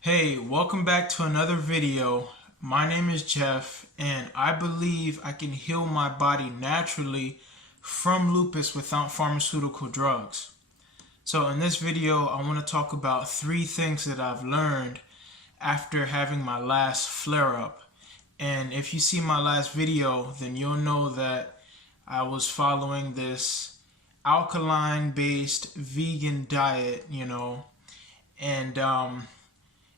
Hey, welcome back to another video. My name is Jeff, and I believe I can heal my body naturally from lupus without pharmaceutical drugs. So in this video, I want to talk about 3 things that I've learned after having my last flare-up. And if you see my last video, then you'll know that I was following this alkaline-based vegan diet, and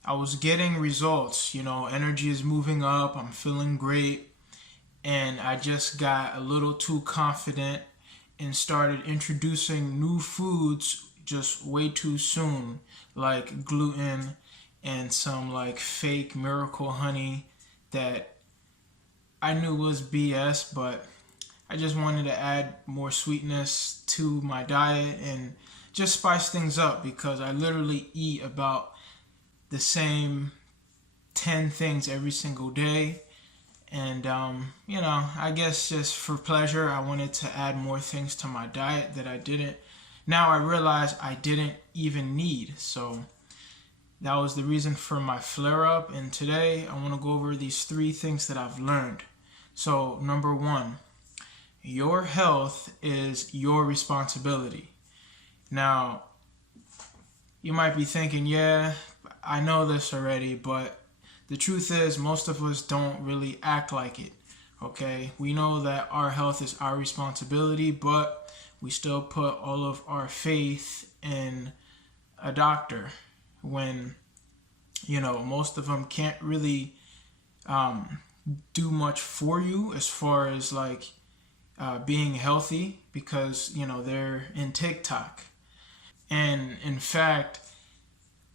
I was getting results. Energy is moving up, I'm feeling great, and I just got a little too confident and started introducing new foods just way too soon, like gluten and some like fake miracle honey that I knew was BS, but I just wanted to add more sweetness to my diet and just spice things up because I literally eat about the same 10 things every single day. And, I guess just for pleasure, I wanted to add more things to my diet that I didn't. Now I realize I didn't even need. So that was the reason for my flare up. And today I want to go over these 3 things that I've learned. So, number 1, your health is your responsibility. Now, you might be thinking, yeah, I know this already, but the truth is most of us don't really act like it. Okay, we know that our health is our responsibility, but we still put all of our faith in a doctor when most of them can't really do much for you as far as like being healthy because they're in TikTok. And in fact,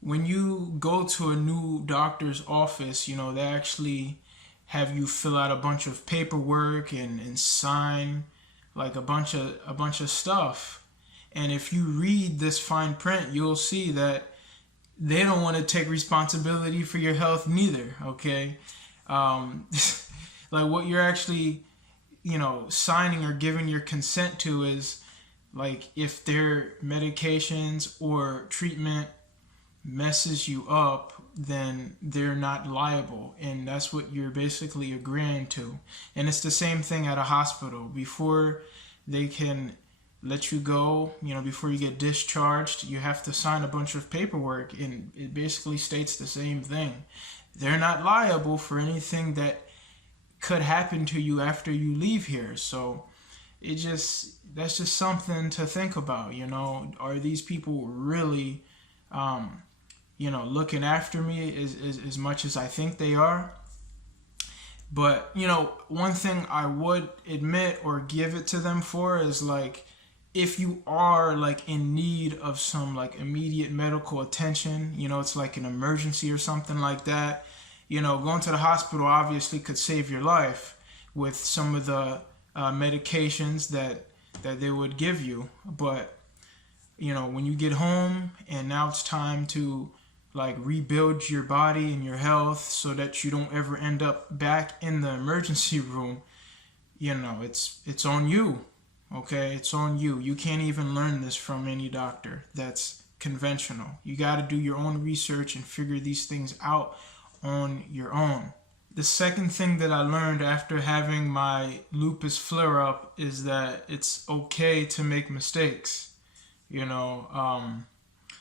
when you go to a new doctor's office, they actually have you fill out a bunch of paperwork and sign like a bunch of stuff. And if you read this fine print, you'll see that they don't want to take responsibility for your health neither. Okay, like what you're actually signing or giving your consent to is like if their medications or treatment messes you up, then they're not liable. And that's what you're basically agreeing to. And it's the same thing at a hospital. Before they can let you go, before you get discharged, you have to sign a bunch of paperwork. And it basically states the same thing. They're not liable for anything that could happen to you after you leave here. So that's just something to think about. Are these people really looking after me as much as I think they are? But one thing I would admit or give it to them for is like if you are like in need of some like immediate medical attention, it's like an emergency or something like that, going to the hospital obviously could save your life with some of the medications that they would give you. But when you get home and now it's time to like rebuild your body and your health so that you don't ever end up back in the emergency room, it's on you. Okay, it's on you. You can't even learn this from any doctor that's conventional. You got to do your own research and figure these things out on your own. The second thing that I learned after having my lupus flare up is that it's okay to make mistakes.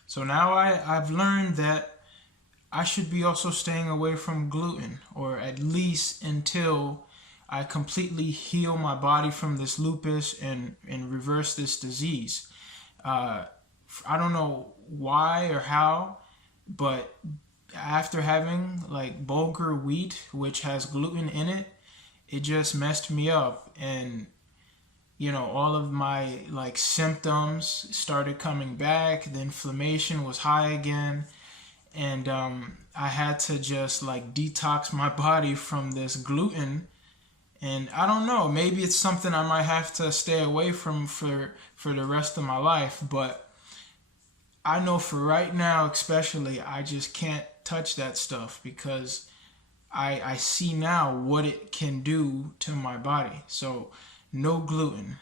So now I've learned that I should be also staying away from gluten, or at least until I completely heal my body from this lupus and reverse this disease. I don't know why or how, but after having like bulgur wheat, which has gluten in it, it just messed me up. And all of my like symptoms started coming back. The inflammation was high again, and I had to just like detox my body from this gluten. And I don't know, maybe it's something I might have to stay away from for the rest of my life. But I know for right now, especially, I just can't touch that stuff because I see now what it can do to my body. So no gluten.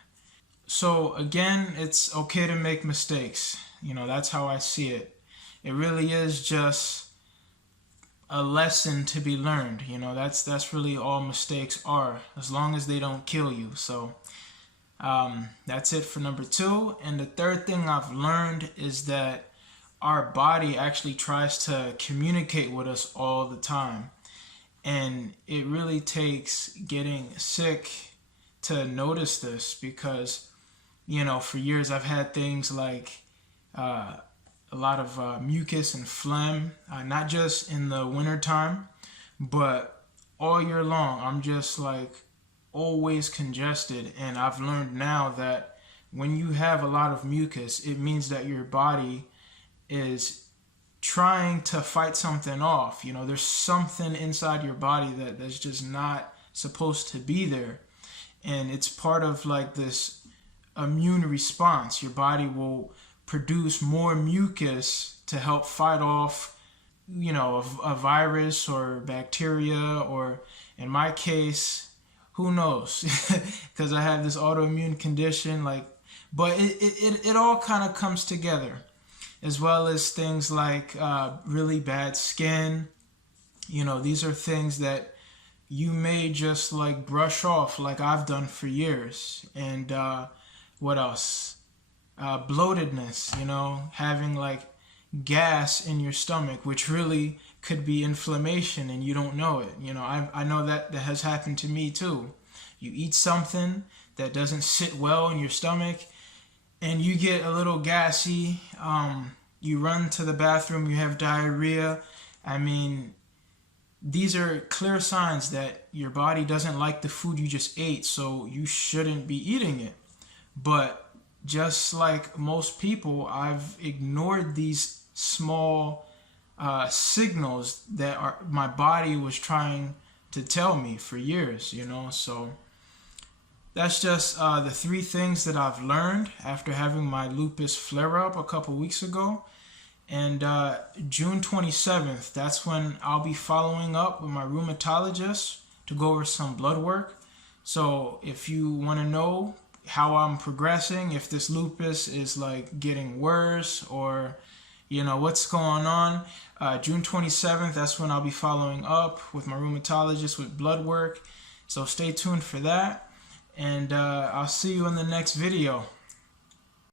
So again, it's okay to make mistakes. That's how I see it. It really is just a lesson to be learned. You know, that's really all mistakes are, as long as they don't kill you. So that's it for number 2. And the third thing I've learned is that our body actually tries to communicate with us all the time. And it really takes getting sick to notice this, because, you know, for years I've had things like a lot of mucus and phlegm, not just in the wintertime, but all year long. I'm just like always congested. And I've learned now that when you have a lot of mucus, it means that your body is trying to fight something off. You know, there's something inside your body that's just not supposed to be there. And it's part of like this immune response. Your body will produce more mucus to help fight off, you know, a virus or bacteria, or in my case, who knows, because I have this autoimmune condition. Like, but it all kind of comes together, as well as things like really bad skin. You know, these are things that you may just like brush off, like I've done for years. And what else? Bloatedness, you know, having like gas in your stomach, which really could be inflammation and you don't know it. You know, I know that has happened to me too. You eat something that doesn't sit well in your stomach and you get a little gassy. You run to the bathroom, you have diarrhea. I mean, these are clear signs that your body doesn't like the food you just ate, so you shouldn't be eating it. But just like most people, I've ignored these small signals that my body was trying to tell me for years, you know. So that's just the 3 things that I've learned after having my lupus flare-up a couple weeks ago. And June 27th, that's when I'll be following up with my rheumatologist to go over some blood work. So if you want to know how I'm progressing, if this lupus is like getting worse, or you know what's going on, June 27th, that's when I'll be following up with my rheumatologist with blood work. So stay tuned for that, and I'll see you in the next video.